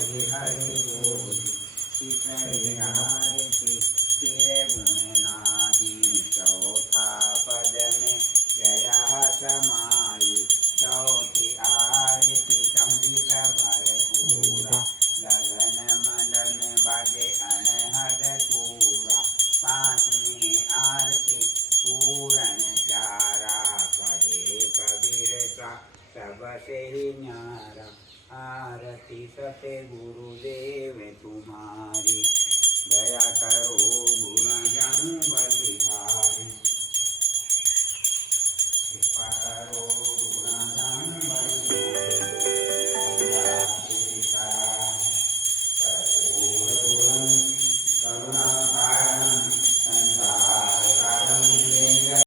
हरि हरि बोल। तीसरी आरती तेरे गुण नाही, चौथा पद में जया समाई। चौथी आरती संगीत भरपूरा, गगन मंडल में बाजे अनहद पूरा। पांचवी आरती पूर्ण चारा, कहे कबीर सा सबसे ही न्यारा। आरती सते गुरुदेव तुम्हारी।